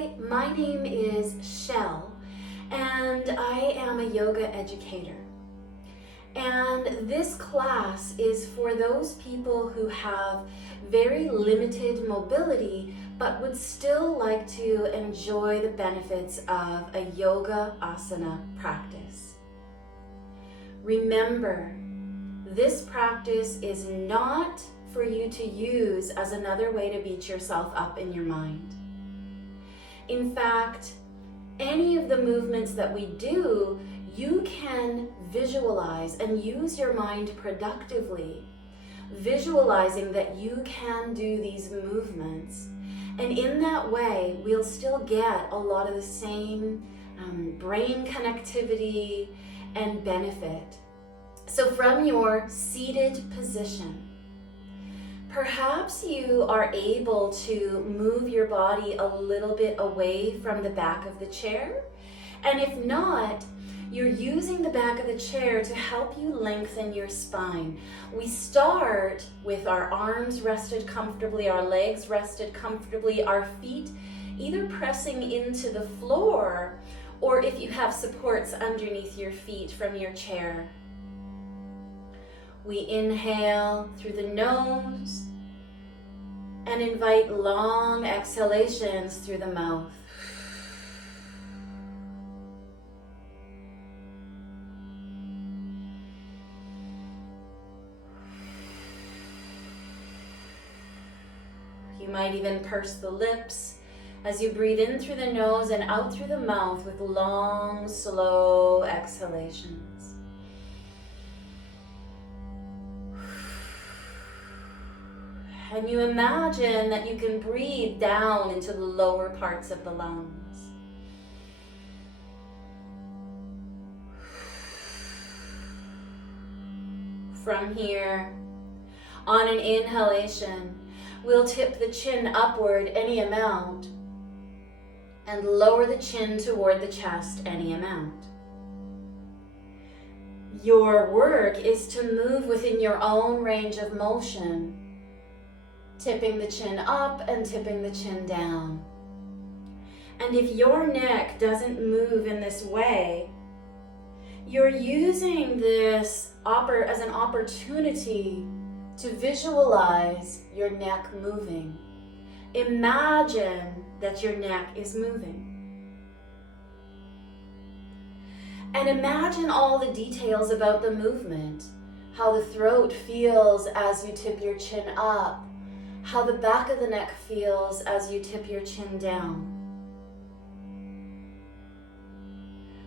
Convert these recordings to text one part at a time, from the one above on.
Hi, my name is Shell, and I am a yoga educator. And this class is for those people who have very limited mobility but would still like to enjoy the benefits of a Yoga Asana practice. Remember, this practice is not for you to use as another way to beat yourself up in your mind. In fact, any of the movements that we do, you can visualize and use your mind productively, visualizing that you can do these movements. And in that way, we'll still get a lot of the same brain connectivity and benefit. So from your seated position, perhaps you are able to move your body a little bit away from the back of the chair. And if not, you're using the back of the chair to help you lengthen your spine. We start with our arms rested comfortably, our legs rested comfortably, our feet either pressing into the floor, or if you have supports underneath your feet from your chair. We inhale through the nose and invite long exhalations through the mouth. You might even purse the lips as you breathe in through the nose and out through the mouth with long, slow exhalations. And you imagine that you can breathe down into the lower parts of the lungs. From here, on an inhalation, we'll tip the chin upward any amount and lower the chin toward the chest any amount. Your work is to move within your own range of motion, tipping the chin up and tipping the chin down. And if your neck doesn't move in this way, you're using this as an opportunity to visualize your neck moving. Imagine that your neck is moving. And imagine all the details about the movement, how the throat feels as you tip your chin up, how the back of the neck feels as you tip your chin down.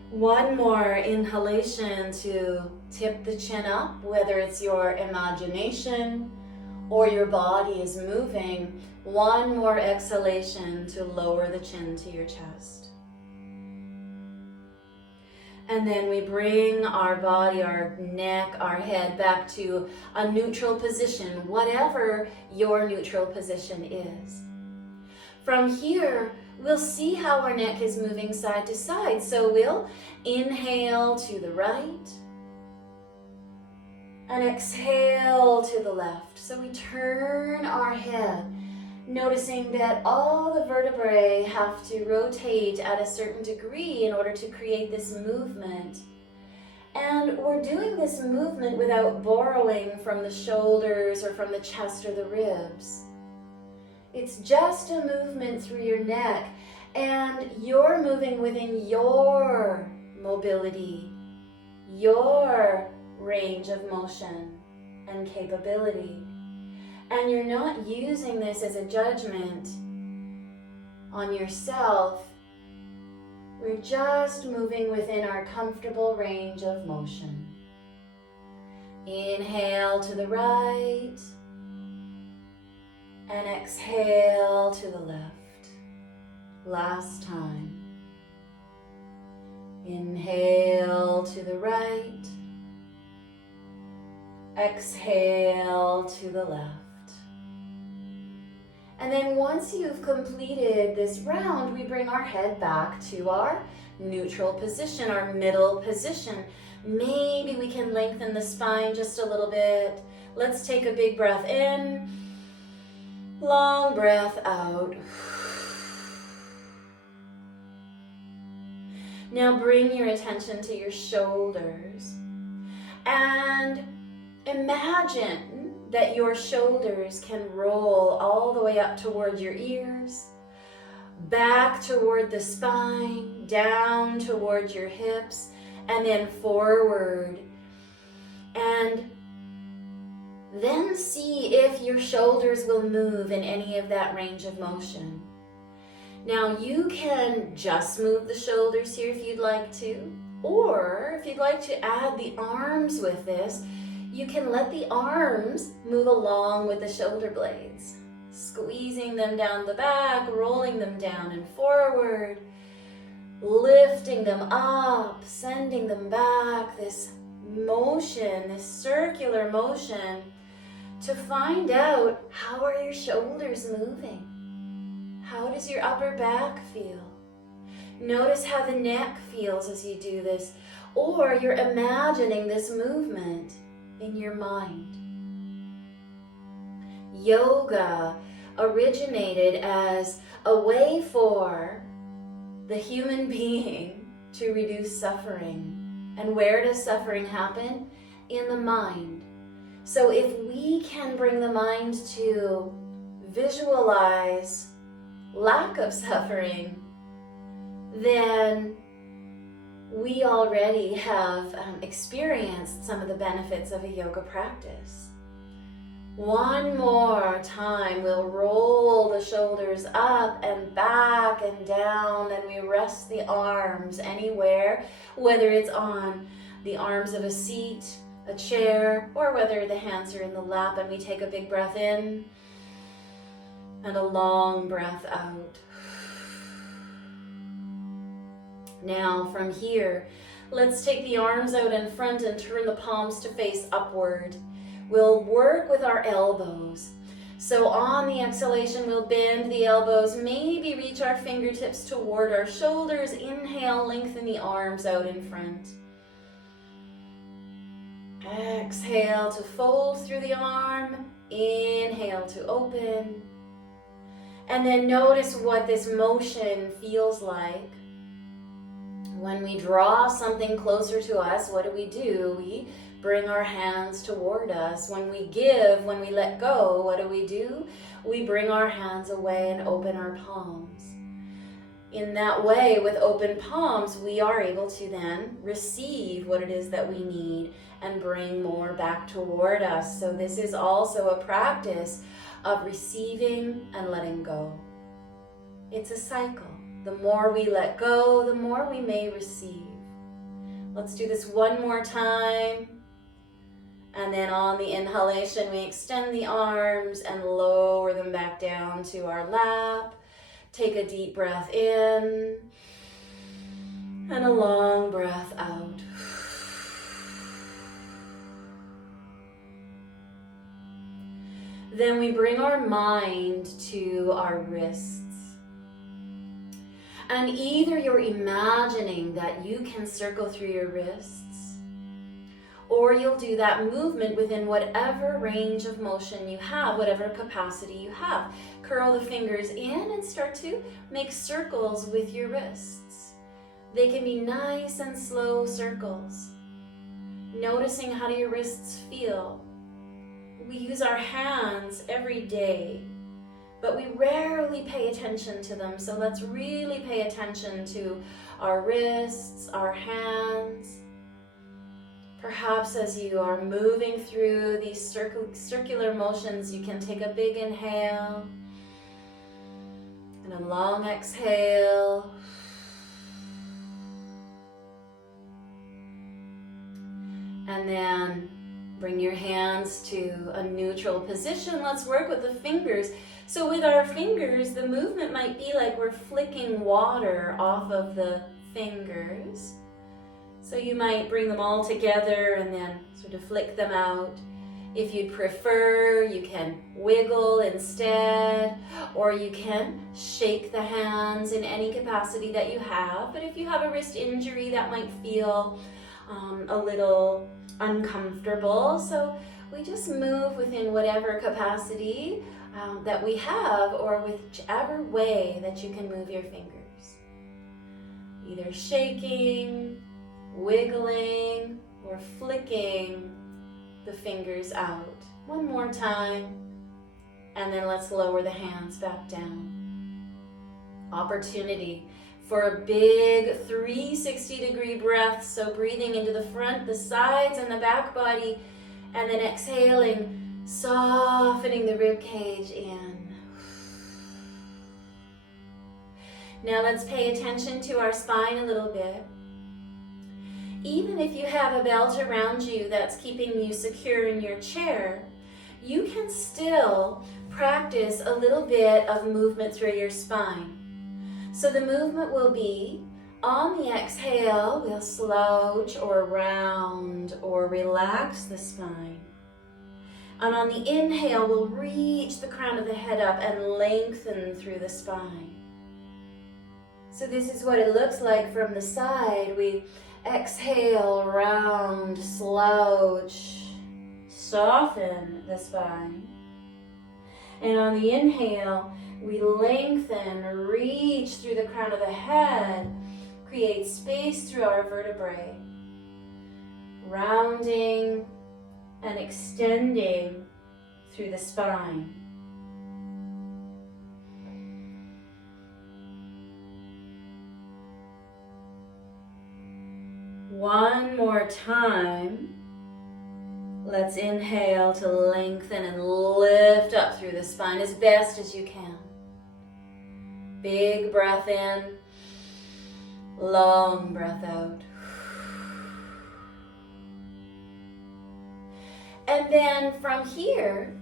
One more inhalation to tip the chin up, whether it's your imagination or your body is moving. One more exhalation to lower the chin to your chest. And then we bring our body, our neck, our head back to a neutral position, whatever your neutral position is. From here, we'll see how our neck is moving side to side. So we'll inhale to the right and exhale to the left. So we turn our head, noticing that all the vertebrae have to rotate at a certain degree in order to create this movement. And we're doing this movement without borrowing from the shoulders or from the chest or the ribs. It's just a movement through your neck, and you're moving within your mobility, your range of motion and capability. And you're not using this as a judgment on yourself. We're just moving within our comfortable range of motion. Inhale to the right and exhale to the left. Last time. Inhale to the right. Exhale to the left. And then once you've completed this round, we bring our head back to our neutral position, our middle position. Maybe we can lengthen the spine just a little bit. Let's take a big breath in, long breath out. Now bring your attention to your shoulders and imagine that your shoulders can roll all the way up toward your ears, back toward the spine, down toward your hips, and then forward. And then see if your shoulders will move in any of that range of motion. Now you can just move the shoulders here if you'd like to, or if you'd like to add the arms with this, you can let the arms move along with the shoulder blades, squeezing them down the back, rolling them down and forward, lifting them up, sending them back, this motion, this circular motion, to find out, how are your shoulders moving? How does your upper back feel? Notice how the neck feels as you do this, or you're imagining this movement in your mind. Yoga originated as a way for the human being to reduce suffering. And where does suffering happen? In the mind. So if we can bring the mind to visualize lack of suffering, then we already have experienced some of the benefits of a yoga practice. One more time, we'll roll the shoulders up and back and down, and we rest the arms anywhere, whether it's on the arms of a seat, a chair, or whether the hands are in the lap, and we take a big breath in and a long breath out. Now from here, let's take the arms out in front and turn the palms to face upward. We'll work with our elbows. So on the exhalation, we'll bend the elbows, maybe reach our fingertips toward our shoulders. Inhale, lengthen the arms out in front. Exhale to fold through the arm. Inhale to open. And then notice what this motion feels like. When we draw something closer to us, what do? We bring our hands toward us. When we give, when we let go, what do? We bring our hands away and open our palms. In that way, with open palms, we are able to then receive what it is that we need and bring more back toward us. So this is also a practice of receiving and letting go. It's a cycle. The more we let go, the more we may receive. Let's do this one more time. And then on the inhalation, we extend the arms and lower them back down to our lap. Take a deep breath in and a long breath out. Then we bring our mind to our wrists. And either you're imagining that you can circle through your wrists, or you'll do that movement within whatever range of motion you have, whatever capacity you have. Curl the fingers in and start to make circles with your wrists. They can be nice and slow circles. Noticing how do your wrists feel. We use our hands every day, but we rarely pay attention to them. So let's really pay attention to our wrists, our hands. Perhaps as you are moving through these circular motions, you can take a big inhale and a long exhale. And then bring your hands to a neutral position. Let's work with the fingers. So with our fingers, the movement might be like we're flicking water off of the fingers. So you might bring them all together and then sort of flick them out. If you'd prefer, you can wiggle instead, or you can shake the hands in any capacity that you have. But if you have a wrist injury, that might feel a little uncomfortable. So we just move within whatever capacity that we have, or whichever way that you can move your fingers. either shaking, wiggling, or flicking the fingers out. One more time, and then let's lower the hands back down. Opportunity for a big 360-degree breath, so breathing into the front, the sides, and the back body, and then exhaling, softening the rib cage in. Now let's pay attention to our spine a little bit. Even if you have a belt around you that's keeping you secure in your chair, you can still practice a little bit of movement through your spine. So the movement will be, on the exhale, we'll slouch or round or relax the spine. And on the inhale, we'll reach the crown of the head up and lengthen through the spine. So this is what it looks like from the side. We exhale, round, slouch, soften the spine. And on the inhale, we lengthen, reach through the crown of the head, create space through our vertebrae, rounding and extending through the spine. One more time. Let's inhale to lengthen and lift up through the spine as best as you can. Big breath in, long breath out. And then from here,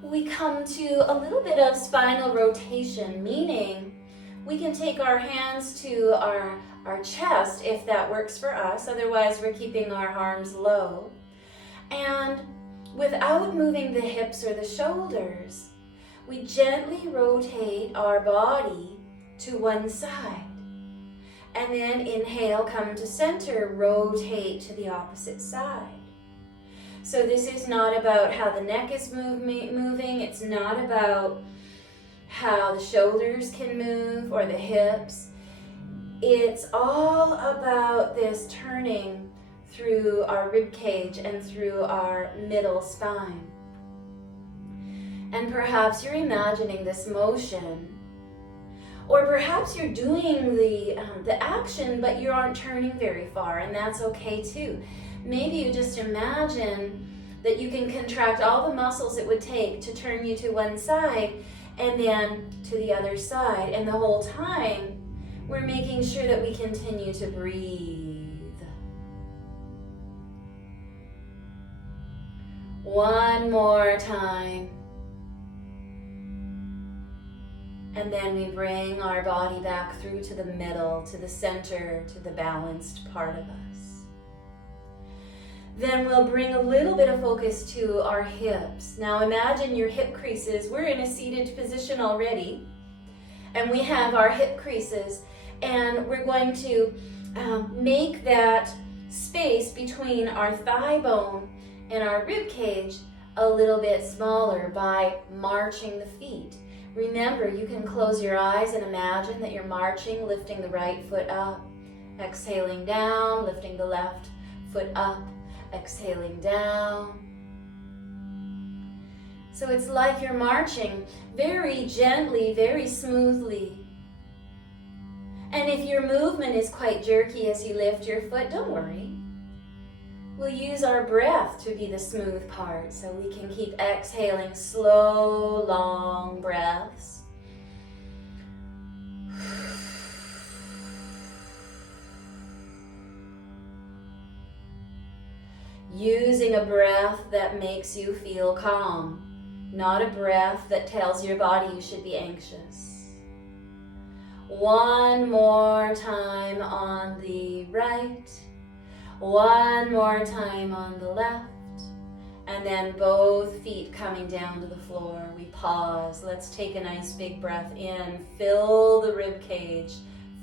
we come to a little bit of spinal rotation, meaning we can take our hands to our chest if that works for us. Otherwise, we're keeping our arms low. And without moving the hips or the shoulders, we gently rotate our body to one side. And then inhale, come to center, rotate to the opposite side. So this is not about how the neck is moving. It's not about how the shoulders can move or the hips. It's all about this turning through our rib cage and through our middle spine. And perhaps you're imagining this motion, or perhaps you're doing the action, but you aren't turning very far, and that's okay too. Maybe you just imagine that you can contract all the muscles it would take to turn you to one side and then to the other side, and the whole time we're making sure that we continue to breathe. One more time. And then we bring our body back through to the middle, to the center, to the balanced part of us. Then we'll bring a little bit of focus to our hips. Now imagine your hip creases. We're in a seated position already, and we have our hip creases, and we're going to make that space between our thigh bone and our rib cage a little bit smaller by marching the feet. Remember, you can close your eyes and imagine that you're marching, lifting the right foot up, exhaling down, lifting the left foot up, exhaling down. So it's like you're marching very gently, very smoothly. And if your movement is quite jerky as you lift your foot, don't worry. We'll use our breath to be the smooth part, so we can keep exhaling slow, long breaths. Using a breath that makes you feel calm, not a breath that tells your body you should be anxious. One more time on the right. One more time on the left, and then both feet coming down to the floor. We pause. Let's take a nice big breath in. Fill the rib cage,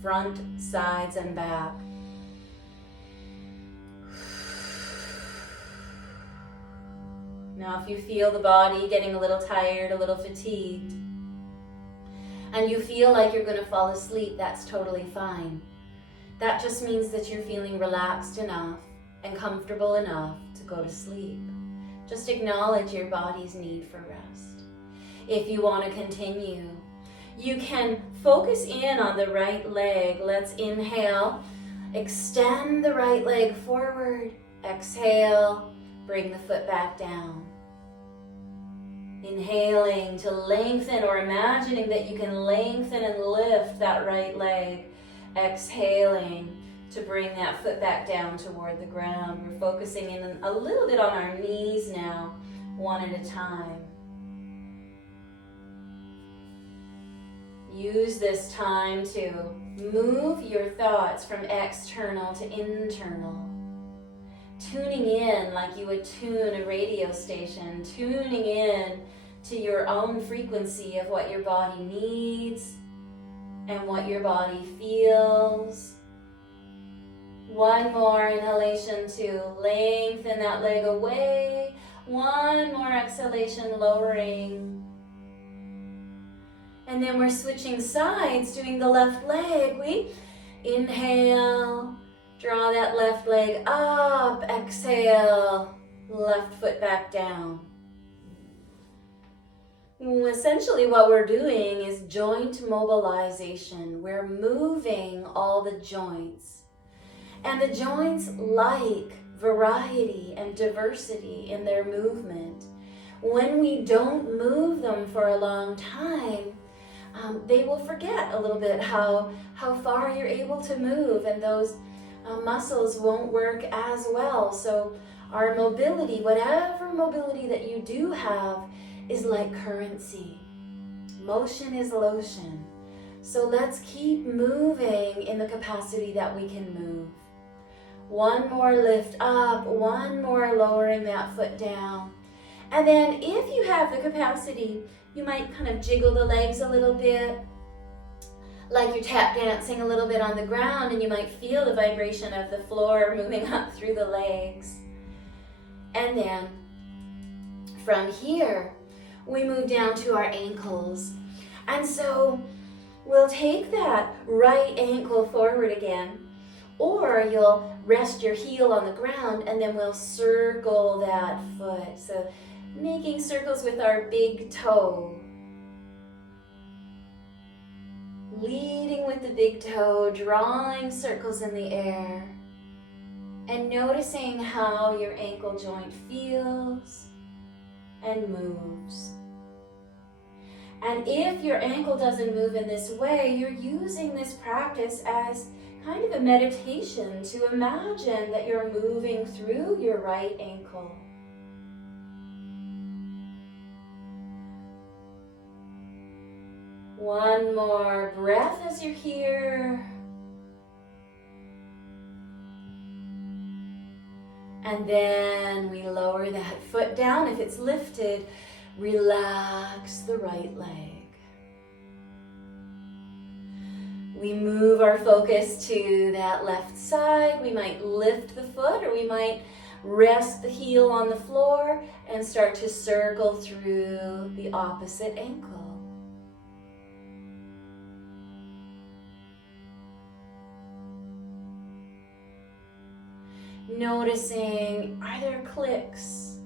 front, sides, and back. Now if you feel the body getting a little tired, a little fatigued, and you feel like you're going to fall asleep, that's totally fine. That just means that you're feeling relaxed enough and comfortable enough to go to sleep. Just acknowledge your body's need for rest. If you want to continue, you can focus in on the right leg. Let's inhale, extend the right leg forward. Exhale, bring the foot back down. Inhaling to lengthen, or imagining that you can lengthen and lift that right leg. Exhaling to bring that foot back down toward the ground. We're focusing in a little bit on our knees now, one at a time. Use this time to move your thoughts from external to internal. Tuning in like you would tune a radio station, tuning in to your own frequency of what your body needs and what your body feels. One more inhalation to lengthen that leg away. One more exhalation, lowering. And then we're switching sides, doing the left leg. We inhale, draw that left leg up, exhale, left foot back down. Essentially what we're doing is joint mobilization. We're moving all the joints. And the joints like variety and diversity in their movement. When we don't move them for a long time, they will forget a little bit how far you're able to move, and those muscles won't work as well. So our mobility, whatever mobility that you do have, is like currency. Motion is lotion. So let's keep moving in the capacity that we can move. One more lift up, one more lowering that foot down. And then if you have the capacity, you might kind of jiggle the legs a little bit, like you're tap dancing a little bit on the ground, and you might feel the vibration of the floor moving up through the legs. And then from here, we move down to our ankles. And so we'll take that right ankle forward again, or you'll rest your heel on the ground and then we'll circle that foot. So making circles with our big toe. Leading with the big toe, drawing circles in the air. And noticing how your ankle joint feels and moves. And if your ankle doesn't move in this way, you're using this practice as kind of a meditation to imagine that you're moving through your right ankle. One more breath as you're here. And then we lower that foot down. If it's lifted, relax the right leg. We move our focus to that left side. We might lift the foot, or we might rest the heel on the floor and start to circle through the opposite ankle. Noticing, are there clicks?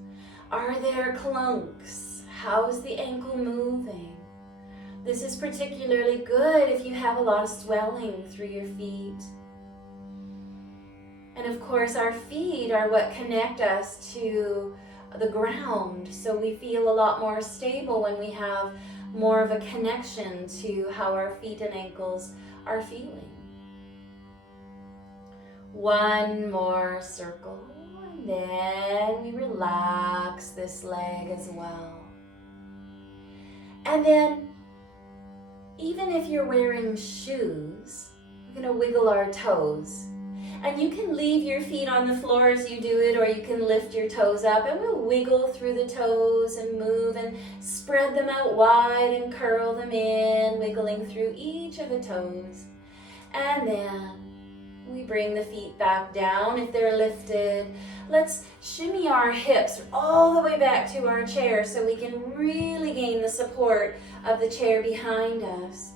Are there clunks? How's the ankle moving? This is particularly good if you have a lot of swelling through your feet. And of course, our feet are what connect us to the ground, so we feel a lot more stable when we have more of a connection to how our feet and ankles are feeling. One more circle, and then we relax this leg as well. And then, even if you're wearing shoes, we're going to wiggle our toes. And you can leave your feet on the floor as you do it, or you can lift your toes up, and we'll wiggle through the toes and move and spread them out wide and curl them in, wiggling through each of the toes. And then we bring the feet back down if they're lifted. Let's shimmy our hips all the way back to our chair so we can really gain the support of the chair behind us.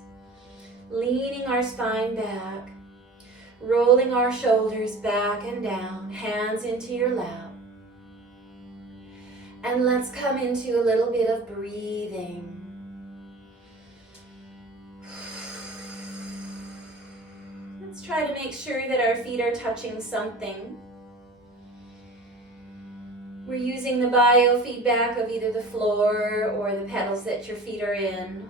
Leaning our spine back. Rolling our shoulders back and down, hands into your lap. And let's come into a little bit of breathing. Let's try to make sure that our feet are touching something. We're using the biofeedback of either the floor or the pedals that your feet are in.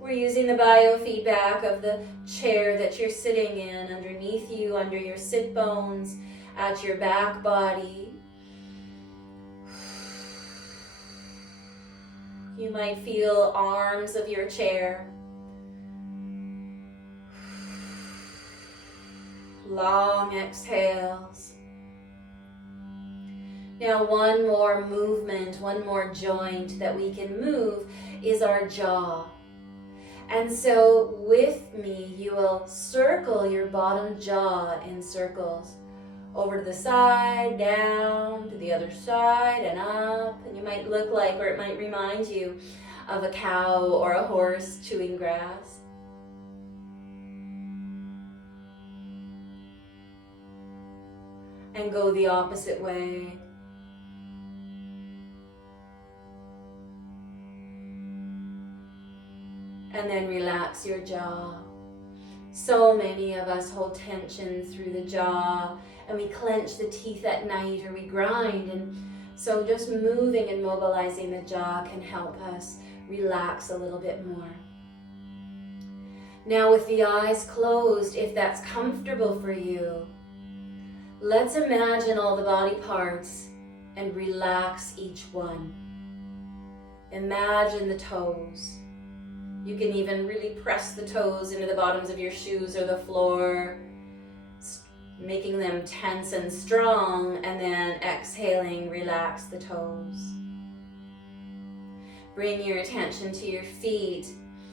We're using the biofeedback of the chair that you're sitting in, underneath you, under your sit bones, at your back body. You might feel arms of your chair. Long exhales. Now one more movement, one more joint that we can move is our jaw. And so with me, you will circle your bottom jaw in circles. Over to the side, down, to the other side, and up. And you might look like, or it might remind you of a cow or a horse chewing grass. And go the opposite way. And then relax your jaw. So many of us hold tension through the jaw, and we clench the teeth at night, or we grind. And so just moving and mobilizing the jaw can help us relax a little bit more. Now with the eyes closed, if that's comfortable for you, let's imagine all the body parts and relax each one. Imagine the toes. You can even really press the toes into the bottoms of your shoes or the floor, making them tense and strong, and then exhaling, relax the toes. Bring your attention to your feet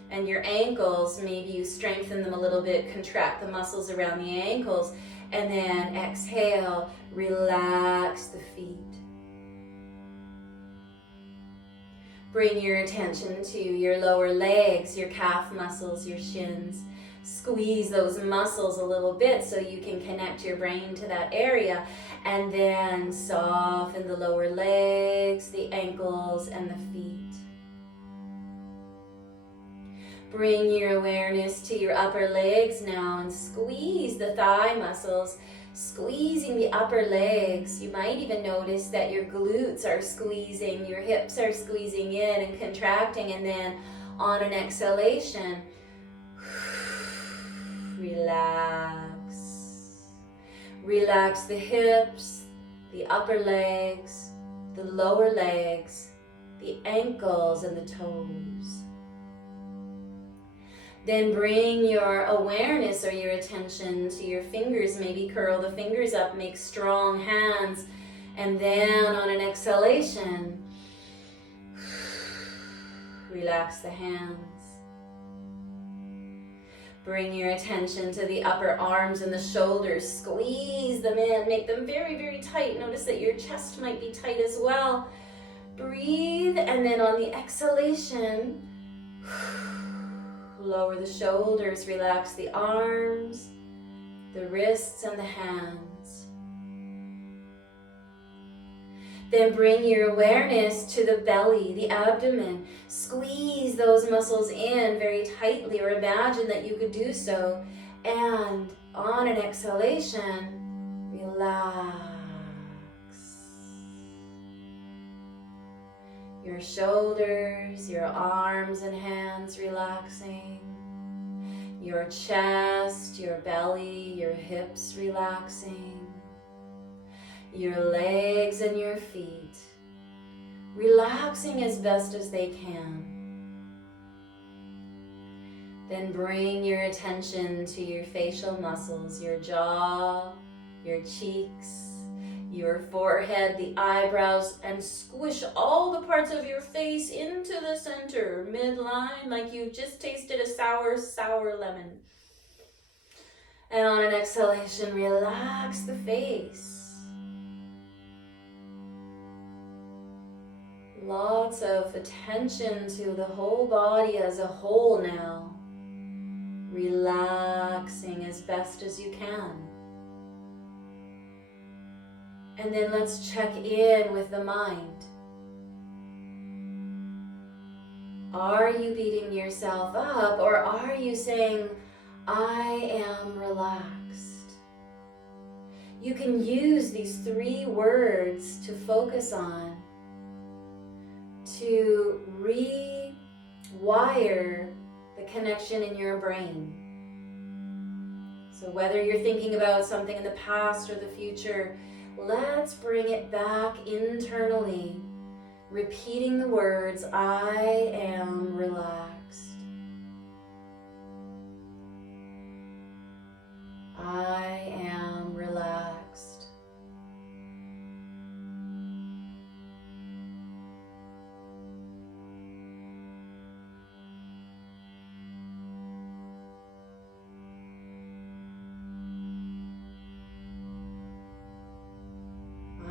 and your ankles. Maybe you strengthen them a little bit, contract the muscles around the ankles, and then exhale, relax the feet. Bring your attention to your lower legs, your calf muscles, your shins. Squeeze those muscles a little bit so you can connect your brain to that area, and then soften the lower legs, the ankles, and the feet. Bring your awareness to your upper legs now and squeeze the thigh muscles, squeezing the upper legs. You might even notice that your glutes are squeezing, your hips are squeezing in and contracting, and then on an exhalation, relax. Relax the hips, the upper legs, the lower legs, the ankles, and the toes. Then bring your awareness or your attention to your fingers. Maybe curl the fingers up, make strong hands, and then on an exhalation, relax the hands. Bring your attention to the upper arms and the shoulders. Squeeze them in, make them very, very tight. Notice that your chest might be tight as well. Breathe, and then on the exhalation, lower the shoulders, relax the arms, the wrists, and the hands. Then bring your awareness to the belly, the abdomen. Squeeze those muscles in very tightly, or imagine that you could do so. And on an exhalation, relax. Your shoulders, your arms and hands relaxing. Your chest, your belly, your hips relaxing. Your legs and your feet relaxing as best as they can. Then bring your attention to your facial muscles, your jaw, your cheeks, your forehead, the eyebrows, and squish all the parts of your face into the center, midline, like you just tasted a sour, sour lemon. And on an exhalation, relax the face. Lots of attention to the whole body as a whole now. relaxing as best as you can. And then let's check in with the mind. Are you beating yourself up, or are you saying, I am relaxed? You can use these 3 words to focus on to rewire the connection in your brain. So whether you're thinking about something in the past or the future, let's bring it back internally, repeating the words, I am relaxed. I am relaxed.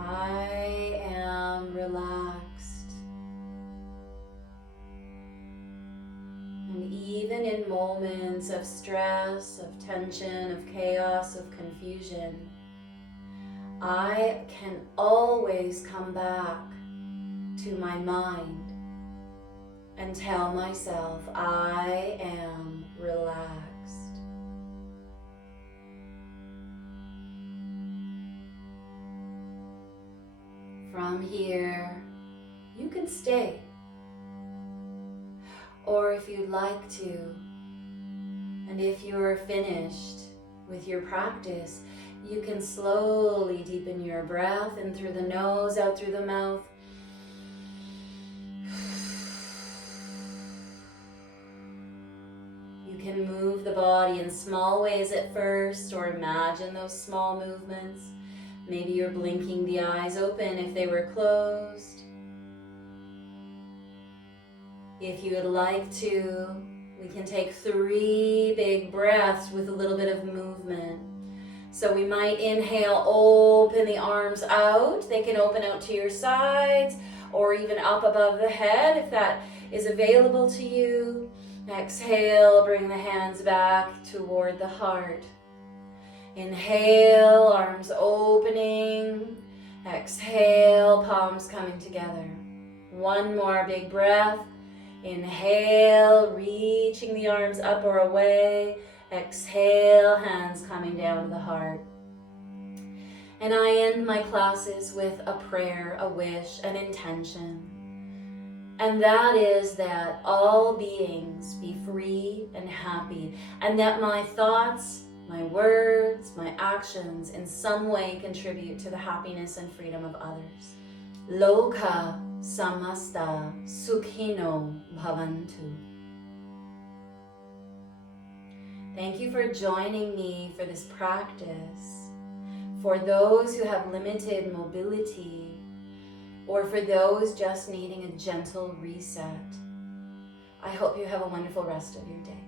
I am relaxed. And even in moments of stress, of tension, of chaos, of confusion, I can always come back to my mind and tell myself I am relaxed. From here, you can stay. Or if you'd like to, and if you're finished with your practice, you can slowly deepen your breath in through the nose, out through the mouth. You can move the body in small ways at first, or imagine those small movements. Maybe you're blinking the eyes open if they were closed. If you would like to, we can take 3 big breaths with a little bit of movement. So we might inhale, open the arms out. They can open out to your sides or even up above the head if that is available to you. Exhale, bring the hands back toward the heart. Inhale, arms opening. Exhale, palms coming together. 1 more big breath. Inhale, reaching the arms up or away. Exhale, hands coming down to the heart. And I end my classes with a prayer, a wish, an intention. And that is that all beings be free and happy, and that my thoughts, my words, my actions in some way contribute to the happiness and freedom of others. Loka samasta sukhino bhavantu. Thank you for joining me for this practice. For those who have limited mobility, or for those just needing a gentle reset, I hope you have a wonderful rest of your day.